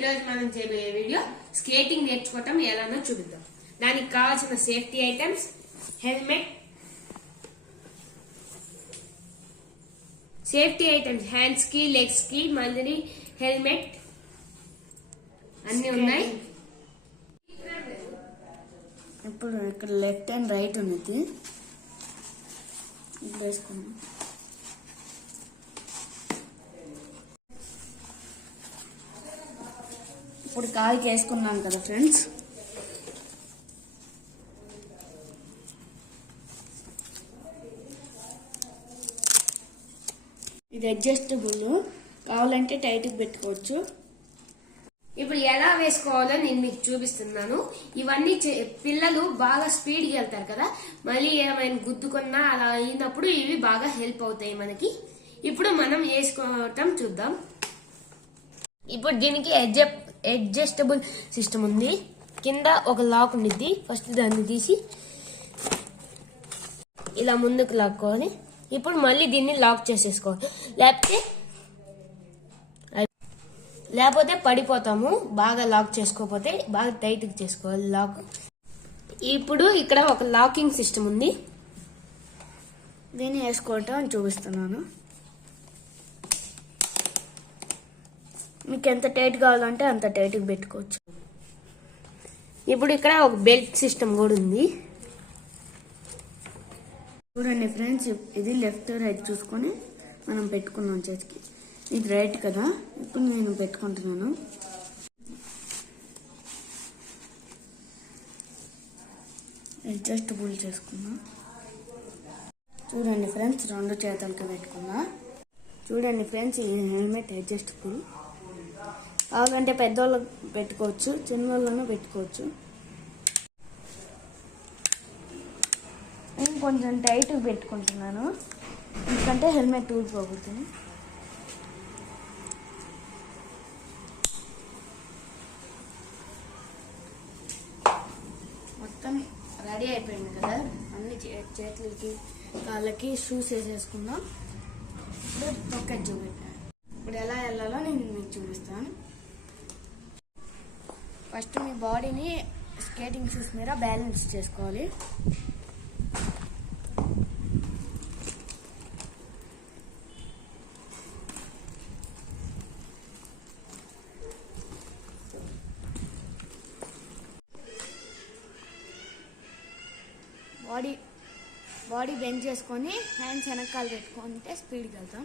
ఈరోజు మనం చేయబోయే వీడియో స్కేటింగ్ నేర్చుకోవటం ఎలానో చూపిద్దాం. దానికి కావాల్సిన safety items, helmet, safety items hands కి, లెగ్స్ కి, మళ్ళీ హెల్మెట్ అన్ని ఉన్నాయి. ఇప్పుడు ఇక్కడ లెఫ్ట్ అండ్ రైట్ ఉన్నది ఇప్పుడు వేసుకున్నాం. ఇప్పుడు కాలుకి వేసుకున్నాం కదా ఫ్రెండ్స్. ఇది అడ్జస్టబుల్, కావాలంటే టైట్కి పెట్టుకోవచ్చు. ఇప్పుడు ఎలా వేసుకోవాలో నేను మీకు చూపిస్తున్నాను. ఇవన్నీ పిల్లలు బాగా స్పీడ్కి వెళ్తారు కదా, మళ్ళీ ఏమైనా గుద్దుకున్నా అలా అయినప్పుడు ఇవి బాగా హెల్ప్ అవుతాయి మనకి. ఇప్పుడు మనం వేసుకోవటం చూద్దాం. ఇప్పుడు దీనికి అడ్జస్టబుల్ సిస్టమ్ ఉంది. కింద ఒక లాక్ ఉండిద్ది. ఫస్ట్ దాన్ని తీసి ఇలా ముందుకు లాక్కోవాలి. ఇప్పుడు మళ్ళీ దీన్ని లాక్ చేసేసుకోవాలి, లేకపోతే పడిపోతాము. బాగా లాక్ చేసుకోకపోతే బాగా టైట్ చేసుకోవాలి లాక్. ఇప్పుడు ఇక్కడ ఒక లాకింగ్ సిస్టమ్ ఉంది, దీన్ని వేసుకోవటం చూపిస్తున్నాను. మీకు ఎంత టైట్ కావాలంటే అంత టైట్కి పెట్టుకోవచ్చు. ఇప్పుడు ఇక్కడ ఒక బెల్ట్ సిస్టమ్ కూడా ఉంది. చూడండి ఫ్రెండ్స్, ఇది లెఫ్ట్ రైట్ చూసుకొని మనం పెట్టుకున్నాం చేతికి. ఇది రైట్ కదా, ఇప్పుడు నేను పెట్టుకుంటున్నాను. అడ్జస్టబుల్ చేసుకున్నా. చూడండి ఫ్రెండ్స్, రెండు చేతులకి పెట్టుకున్నా. చూడండి ఫ్రెండ్స్, ఈ హెల్మెట్ అడ్జస్టబుల్. కావాలంటే పెద్దవాళ్ళకి పెట్టుకోవచ్చు, చిన్నవాళ్ళను పెట్టుకోవచ్చు. నేను కొంచెం టైట్గా పెట్టుకుంటున్నాను, ఎందుకంటే హెల్మెట్ ఊడిపోతుంది. మొత్తం రెడీ అయిపోయింది కదా, అన్ని చేతులకి కాళ్ళకి షూస్ వేసేసుకుందాం. ఇప్పుడు పొకెట్ చూపెట్టాను. ఇప్పుడు ఎలా వెళ్ళాలో నేను మీకు చూపిస్తాను. ఫస్ట్ మీ బాడీని స్కేటింగ్ షూస్ మీద బ్యాలెన్స్ చేసుకోవాలి. బాడీ బెండ్ చేసుకొని హ్యాండ్స్ వెనకాల పెట్టుకుంటే స్పీడ్కి వెళ్తాం.